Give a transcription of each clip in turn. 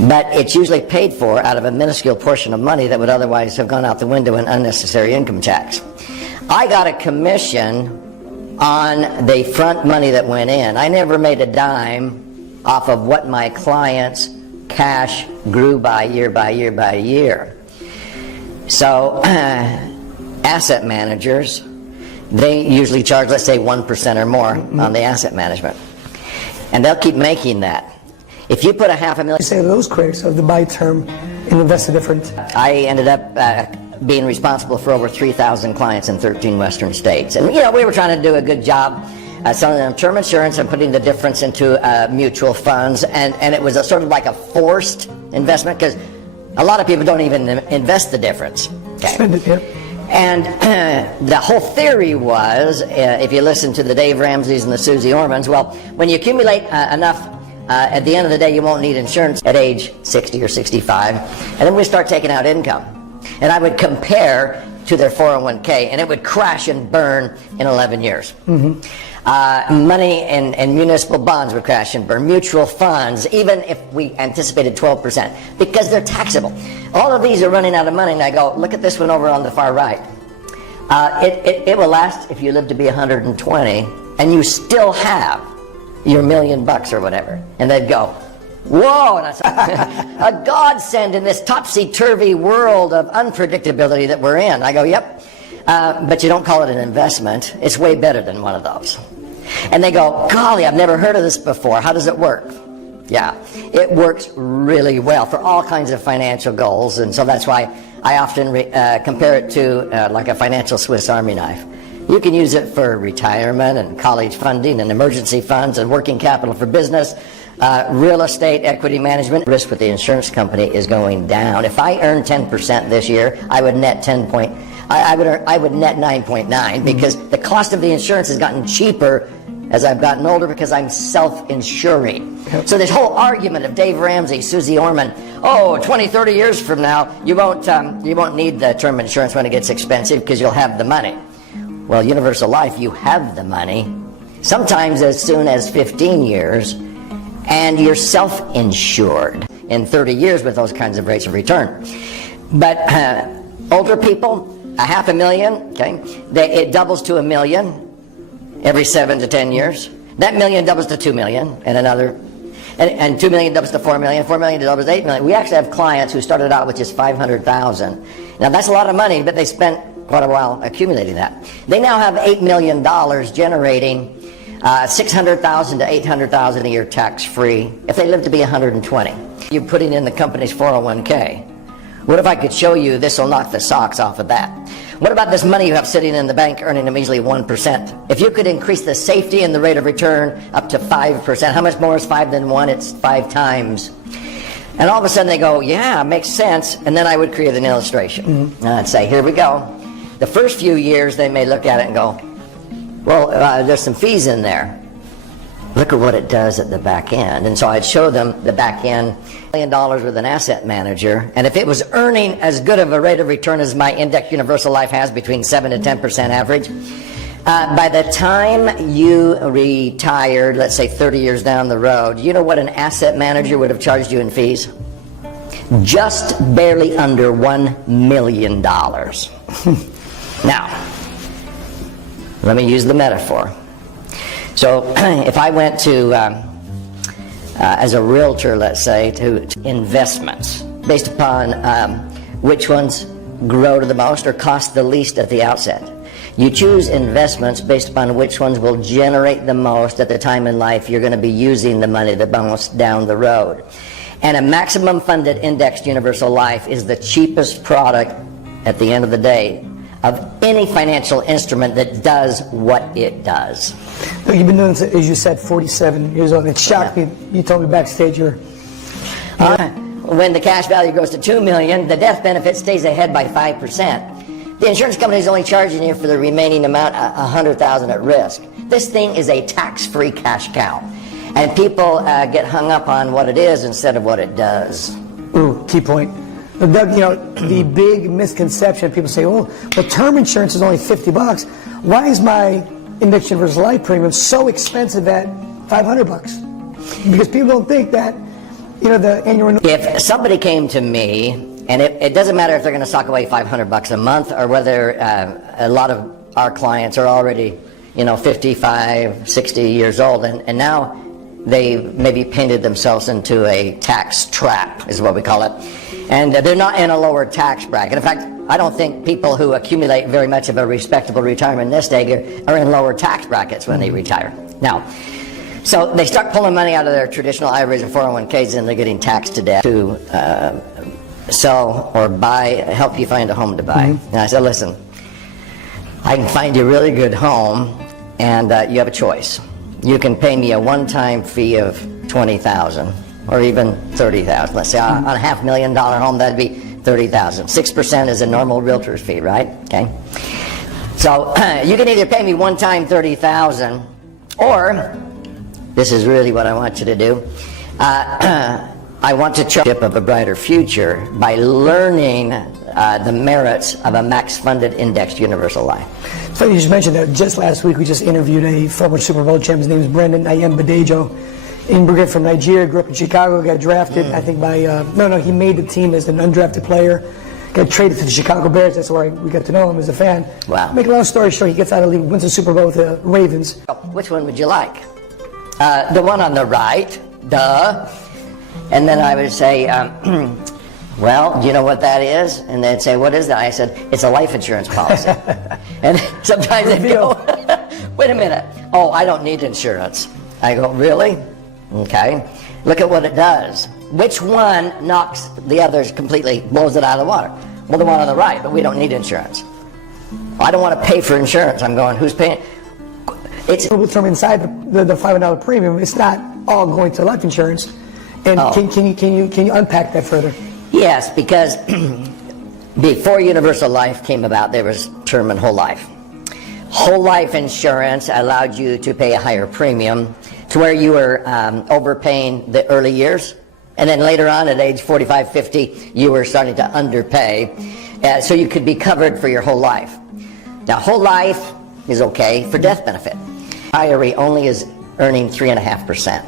but it's usually paid for out of a minuscule portion of money that would otherwise have gone out the window in unnecessary income tax. I got a commission on the front money that went in. I never made a dime off of what my clients' cash grew by year by year by year. So asset managers, they usually charge, let's say, 1% or more on the asset management. And they'll keep making that. If you put $500,000... You say those critics of the buy term and invest the difference. I ended up being responsible for over 3,000 clients in 13 Western states. And, you know, we were trying to do a good job selling them term insurance and putting the difference into mutual funds. And it was a sort of like a forced investment because a lot of people don't even invest the difference. Okay. Spend it, yeah. And the whole theory was, if you listen to the Dave Ramseys and the Susie Ormans, well, when you accumulate enough, at the end of the day, you won't need insurance at age 60 or 65. And then we start taking out income. And I would compare to their 401k, and it would crash and burn in 11 years. Money and municipal bonds would crash and burn. Mutual funds, even if we anticipated 12%, because they're taxable. All of these are running out of money, and I go, look at this one over on the far right. It will last if you live to be 120, and you still have your $1 million or whatever. And they'd go, whoa, and I said, a godsend in this topsy-turvy world of unpredictability that we're in. I go, yep, but you don't call it an investment. It's way better than one of those. And they go, golly, I've never heard of this before. How does it work? Yeah, it works really well for all kinds of financial goals, and so that's why I often compare it to like a financial Swiss Army knife. You can use it for retirement and college funding and emergency funds and working capital for business, real estate, equity management. Risk with the insurance company is going down. If I earned 10% this year, I would net I would net 9.9 because the cost of the insurance has gotten cheaper as I've gotten older because I'm self-insuring. Yep. So this whole argument of Dave Ramsey, Susie Orman, oh, 20, 30 years from now, you won't need the term insurance when it gets expensive because you'll have the money. Well, Universal Life, you have the money, sometimes as soon as 15 years, and you're self-insured in 30 years with those kinds of rates of return. But older people, $500,000, okay, it doubles to $1 million every 7 to 10 years. That $1 million doubles to $2 million, and another, and $2 million doubles to $4 million, $4 million doubles to $8 million. We actually have clients who started out with just $500,000. Now that's a lot of money, but they spent quite a while accumulating that. They now have $8 million generating $600,000 to $800,000 a year tax-free if they live to be 120. You're putting in the company's 401k. What if I could show you this will knock the socks off of that? What about this money you have sitting in the bank earning a measly 1%? If you could increase the safety and the rate of return up to 5%, how much more is 5 than 1? It's 5 times. And all of a sudden they go, yeah, makes sense. And then I would create an illustration. I'd say, here we go. The first few years they may look at it and go, well, there's some fees in there. Look at what it does at the back end. And so I'd show them the back end, $1 million with an asset manager. And if it was earning as good of a rate of return as my Index Universal Life has, between 7 to 10% average, by the time you retired, let's say 30 years down the road, you know what an asset manager would have charged you in fees? Just barely under $1 million. Now, let me use the metaphor. So if I went to, as a realtor, let's say, to investments, based upon which ones grow to the most or cost the least at the outset. You choose investments based upon which ones will generate the most at the time in life you're going to be using the money the most down the road. And a maximum funded indexed universal life is the cheapest product at the end of the day of any financial instrument that does what it does. Look, you've been doing this, as you said, 47 years old. It shocked me. You told me backstage you're... When the cash value goes to $2 million, the death benefit stays ahead by 5%. The insurance company is only charging you for the remaining amount, $100,000 at risk. This thing is a tax-free cash cow. And people get hung up on what it is instead of what it does. Ooh, key point. But Doug, you know, the big misconception, people say, oh, but term insurance is only $50. Why is my Index Universal Life premium so expensive at $500? Because people don't think that you know, the annual renewal? If somebody came to me, and it doesn't matter if they're going to sock away $500 a month or whether a lot of our clients are already, you know, 55, 60 years old, and now they maybe painted themselves into a tax trap, is what we call it. And they're not in a lower tax bracket. In fact, I don't think people who accumulate very much of a respectable retirement nest egg are in lower tax brackets when they retire. Now, so they start pulling money out of their traditional IRAs and 401ks, and they're getting taxed to death to sell or buy, help you find a home to buy. And I said, listen, I can find you a really good home, and you have a choice. You can pay me a one-time fee of $20,000 or even $30,000. Let's say on a $500,000 home, that'd be $30,000. 6% is a normal realtor's fee, right? Okay. So you can either pay me one time $30,000, or this is really what I want you to do. I want to charge you of a brighter future by learning the merits of a max-funded indexed universal life. It's funny you just mentioned that. Just last week, we just interviewed a former Super Bowl champ. His name is Brendan Ayembadejo. Immigrant from Nigeria, grew up in Chicago, got drafted, I think by, he made the team as an undrafted player, got traded to the Chicago Bears. That's where we got to know him as a fan. Wow. Make a long story short, he gets out of the league, wins the Super Bowl with the Ravens. Which one would you like? The one on the right, duh. And then I would say, well, do you know what that is? And they'd say, what is that? I said, it's a life insurance policy. And sometimes they'd go, wait a minute. Oh, I don't need insurance. I go, really? Okay. Look at what it does. Which one knocks the others completely, blows it out of the water? Well, the one on the right, but we don't need insurance. I don't want to pay for insurance. I'm going, who's paying? It's term inside the $500 premium. It's not all going to life insurance. And can you unpack that further? Yes, because before universal life came about, there was term and whole life. Whole life insurance allowed you to pay a higher premium to where you were overpaying the early years, and then later on at age 45, 50, you were starting to underpay, so you could be covered for your whole life. Now, whole life is okay for death benefit. IRA only is earning 3.5%.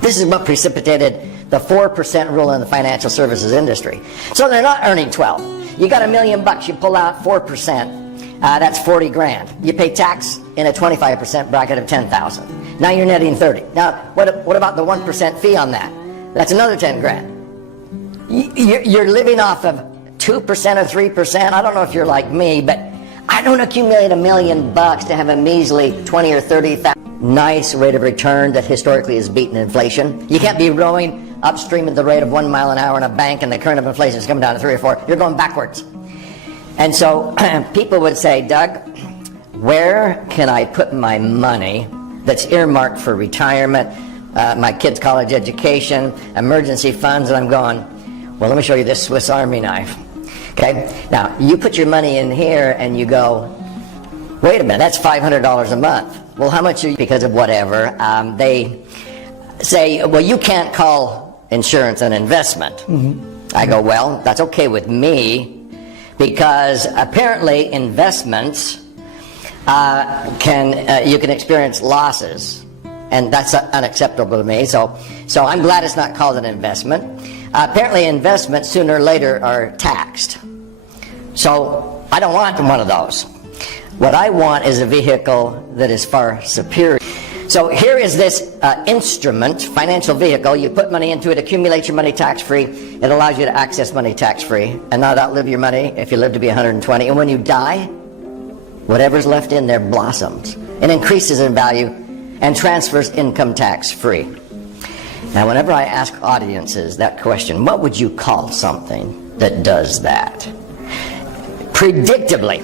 This is what precipitated the 4% rule in the financial services industry. So they're not earning 12. You got $1 million, you pull out 4%, that's 40 grand. You pay tax in a 25% bracket of 10,000. Now you're netting 30. Now, what about the 1% fee on that? That's another 10 grand. You're living off of 2% or 3%. I don't know if you're like me, but I don't accumulate $1 million to have a measly 20 or 30,000. Nice rate of return that historically has beaten inflation. You can't be rowing upstream at the rate of 1 mile an hour in a bank and the current of inflation is coming down to 3 or 4. You're going backwards. And so people would say, Doug, where can I put my money that's earmarked for retirement, my kids' college education, emergency funds? And I'm going, well, let me show you this Swiss Army knife. Okay, now you put your money in here and you go, wait a minute, that's $500 a month. Well, how much are you, because of whatever, they say, well, you can't call insurance an investment. I go, well, that's okay with me, because apparently investments you can experience losses, and that's unacceptable to me. So I'm glad it's not called an investment. Apparently investments sooner or later are taxed. So I don't want one of those. What I want is a vehicle that is far superior. So here is this instrument, financial vehicle. You put money into it, accumulate your money tax-free. It allows you to access money tax-free and not outlive your money if you live to be 120. And when you die, whatever's left in there blossoms and increases in value and transfers income tax-free. Now, whenever I ask audiences that question, what would you call something that does that? Predictably,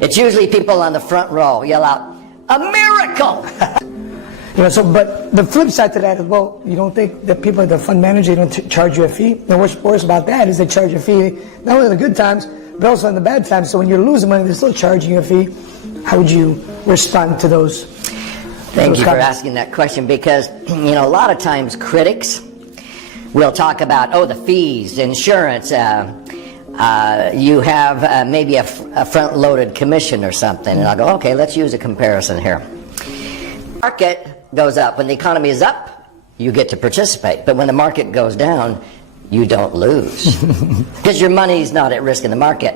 it's usually people on the front row yell out, a miracle! But the flip side to that is, well, you don't think that people at the fund manager, they don't charge you a fee? And what's worse about that is they charge you a fee, not only in the good times, but also in the bad times. So when you're losing money, they're still charging you a fee. How would you respond to those? Thank you for asking that question, because, a lot of times critics will talk about, oh, the fees, insurance, you have maybe a front-loaded commission or something. And I'll go, okay, let's use a comparison here. Market goes up. When the economy is up, you get to participate. But when the market goes down, you don't lose because your money's not at risk in the market.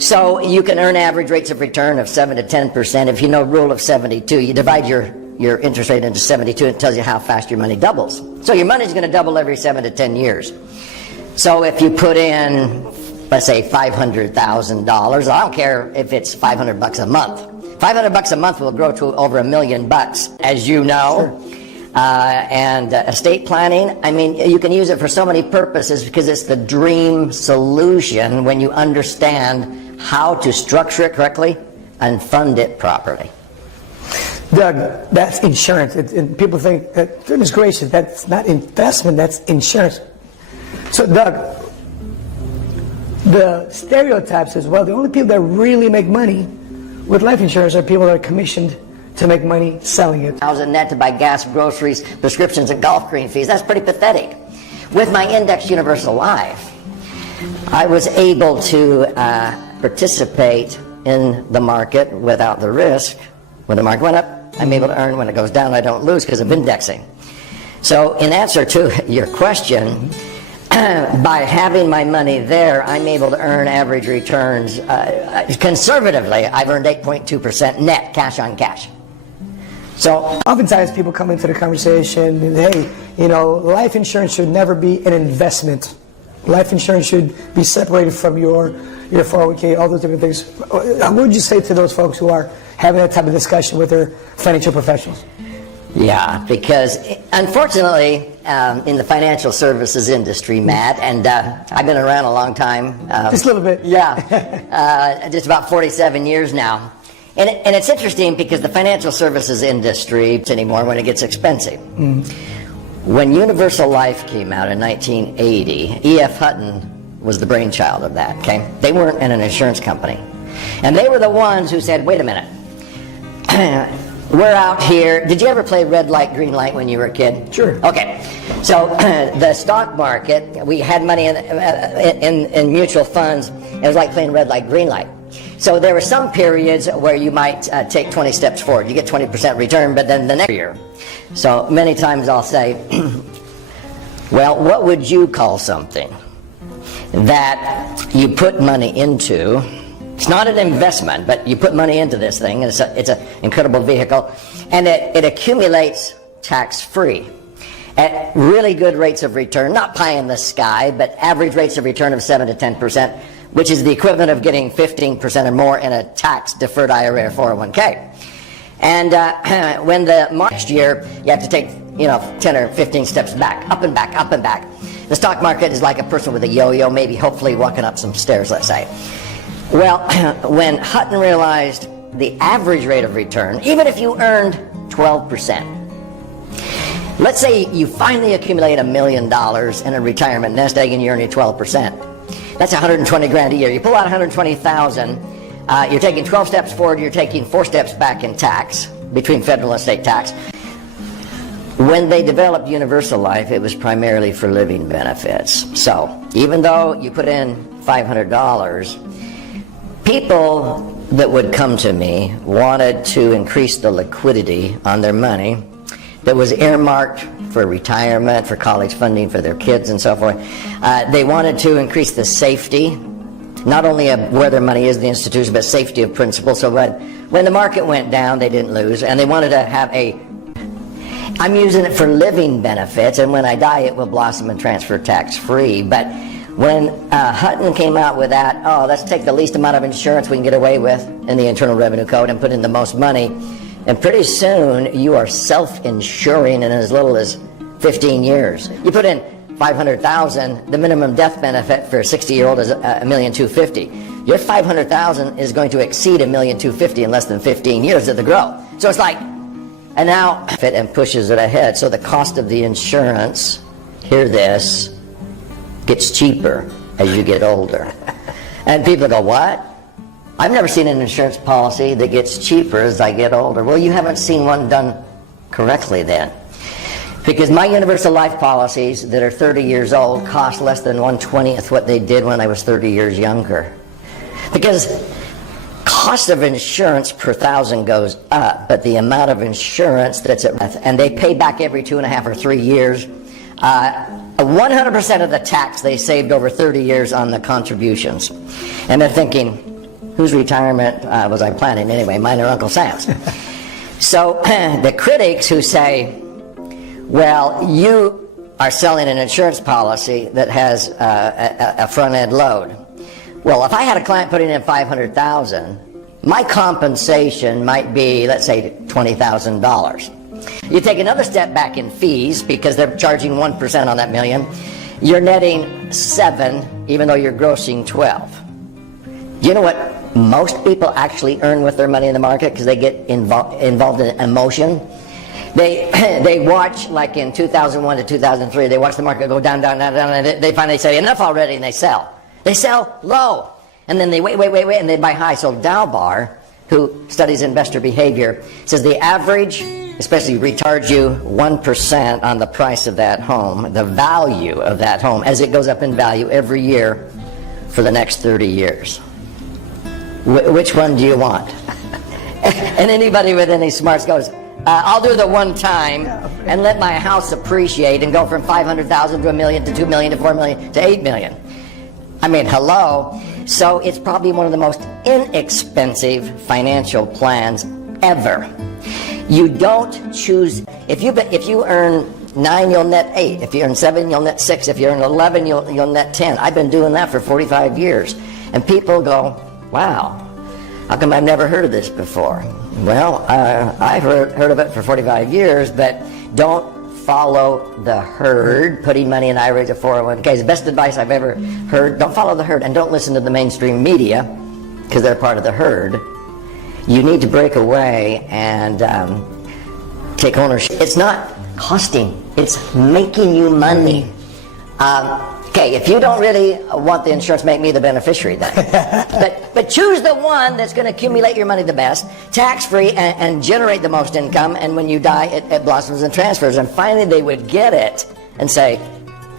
So you can earn average rates of return of 7 to 10%. If you know rule of 72, you divide your interest rate into 72, it tells you how fast your money doubles. So your money's going to double every 7 to 10 years. So if you put in, let's say $500,000, I don't care if it's $500 a month. $500 a month will grow to over $1 million, as you know. Sure. And estate planning, I mean, you can use it for so many purposes because it's the dream solution when you understand how to structure it correctly and fund it properly. Doug, that's insurance. And people think that, goodness gracious, that's not investment, that's insurance. So, Doug, the stereotypes as well, the only people that really make money with life insurance are people that are commissioned to make money selling it. $1,000 net to buy gas, groceries, prescriptions, and golf green fees. That's pretty pathetic. With my Index Universal Life, I was able to participate in the market without the risk. When the market went up, I'm able to earn. When it goes down, I don't lose because of indexing. So in answer to your question, by having my money there, I'm able to earn average returns. Conservatively, I've earned 8.2% net, cash on cash. So oftentimes people come into the conversation and, hey, you know, life insurance should never be an investment. Life insurance should be separated from your 401k, all those different things. What would you say to those folks who are having that type of discussion with their financial professionals? Yeah, because unfortunately, in the financial services industry, Matt, and I've been around a long time. Just a little bit. Yeah, just about 47 years now. And it's interesting because the financial services industry anymore when it gets expensive. When Universal Life came out in 1980, E.F. Hutton was the brainchild of that, okay? They weren't in an insurance company. And they were the ones who said, wait a minute, we're out here. Did you ever play red light, green light when you were a kid? Sure. Okay. So the stock market, we had money in mutual funds. It was like playing red light, green light. So there were some periods where you might take 20 steps forward. You get 20% return, but then the next year. So many times I'll say, well, what would you call something that you put money into? It's not an investment, but you put money into this thing. It's an incredible vehicle, and it accumulates tax-free at really good rates of return, not pie in the sky, but average rates of return of 7 to 10%, which is the equivalent of getting 15% or more in a tax-deferred IRA or 401k. And when the next year, you have to take 10 or 15 steps back, up and back, up and back. The stock market is like a person with a yo-yo, maybe hopefully walking up some stairs, let's say. Well, when Hutton realized the average rate of return, even if you earned 12%, let's say you finally accumulate $1 million in a retirement nest egg and you're earning 12%. That's 120 grand a year. You pull out 120,000, you're taking 12 steps forward, you're taking 4 steps back in tax, between federal and state tax. When they developed Universal Life, it was primarily for living benefits. So even though you put in $500, people that would come to me wanted to increase the liquidity on their money that was earmarked for retirement, for college funding for their kids and so forth. They wanted to increase the safety, not only of where their money is in the institution, but safety of principal. So when the market went down, they didn't lose, and they wanted to have I'm using it for living benefits, and when I die, it will blossom and transfer tax-free. But when Hutton came out with that, let's take the least amount of insurance we can get away with in the Internal Revenue Code and put in the most money, and pretty soon you are self-insuring in as little as 15 years. You put in $500,000, the minimum death benefit for a 60-year-old is $1,250,000. Your $500,000 is going to exceed $1,250,000 in less than 15 years of the growth. So it's like, and now it and pushes it ahead. So the cost of the insurance, hear this, gets cheaper as you get older. And people go, what? I've never seen an insurance policy that gets cheaper as I get older. Well, you haven't seen one done correctly then. Because my Universal Life policies that are 30 years old cost less than 1/20th what they did when I was 30 years younger. Because cost of insurance per thousand goes up, but the amount of insurance that's at risk, and they pay back every 2.5 or 3 years, 100% of the tax they saved over 30 years on the contributions. And they're thinking, whose retirement was I planning anyway? Mine or Uncle Sam's? So the critics who say, well, you are selling an insurance policy that has a front-end load. Well, if I had a client putting in $500,000, my compensation might be, let's say, $20,000. You take another step back in fees because they're charging 1% on that million. You're netting 7, even though you're grossing 12. Do you know what most people actually earn with their money in the market because they get involved in emotion? They watch, like in 2001 to 2003, they watch the market go down, down, down, down, and they finally say, enough already, and they sell. They sell low, and then they wait, and they buy high. So Dalbar, who studies investor behavior, says the average, especially recharge you 1% on the price of that home, the value of that home, as it goes up in value every year for the next 30 years. Which one do you want? And anybody with any smarts goes, I'll do the one time and let my house appreciate and go from 500,000 to $1 million to $2 million to $4 million to $8 million. I mean, hello. So it's probably one of the most inexpensive financial plans ever. You don't choose. If you earn 9, you'll net 8. If you earn 7, you'll net 6. If you earn 11, you'll net 10. I've been doing that for 45 years. And people go, wow, how come I've never heard of this before? Well, I've heard of it for 45 years, but don't follow the herd, putting money in IRAs or 401ks. The best advice I've ever heard, don't follow the herd and don't listen to the mainstream media because they're part of the herd. You need to break away and take ownership. It's not costing, it's making you money. Okay, if you don't really want the insurance, make me the beneficiary then. but choose the one that's going to accumulate your money the best, tax-free, and generate the most income, and when you die, it blossoms and transfers. And finally, they would get it and say,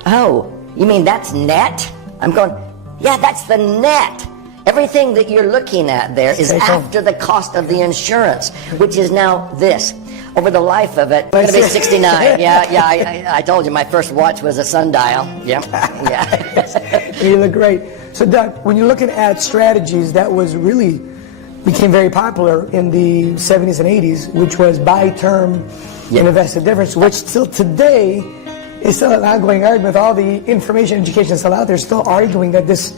oh, you mean that's net? I'm going, yeah, that's the net. Everything that you're looking at there is after the cost of the insurance, which is now this. Over the life of it, I'm going to be 69. Yeah, I told you my first watch was a sundial. Yeah. You look great. So Doug, when you're looking at strategies that became very popular in the 70s and 80s, which was buy term and invest the difference, which still today is still an ongoing argument with all the information education still out there, still arguing that this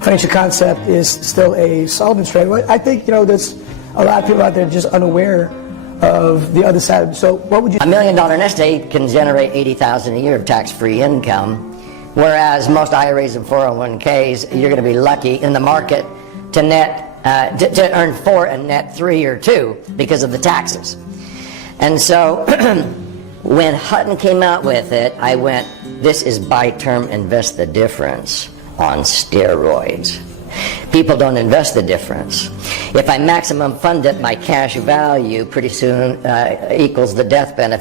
financial concept is still a solvent strategy. I think, there's a lot of people out there just unaware of the other side. So what would you... $1 million nest egg can generate $80,000 a year of tax-free income, whereas most IRAs and 401ks, you're going to be lucky in the market to net to earn 4 and net 3 or 2 because of the taxes. And so when Hutton came out with it, I went, this is buy term, invest the difference on steroids. People don't invest the difference. If I maximum fund it, my cash value pretty soon equals the death benefit.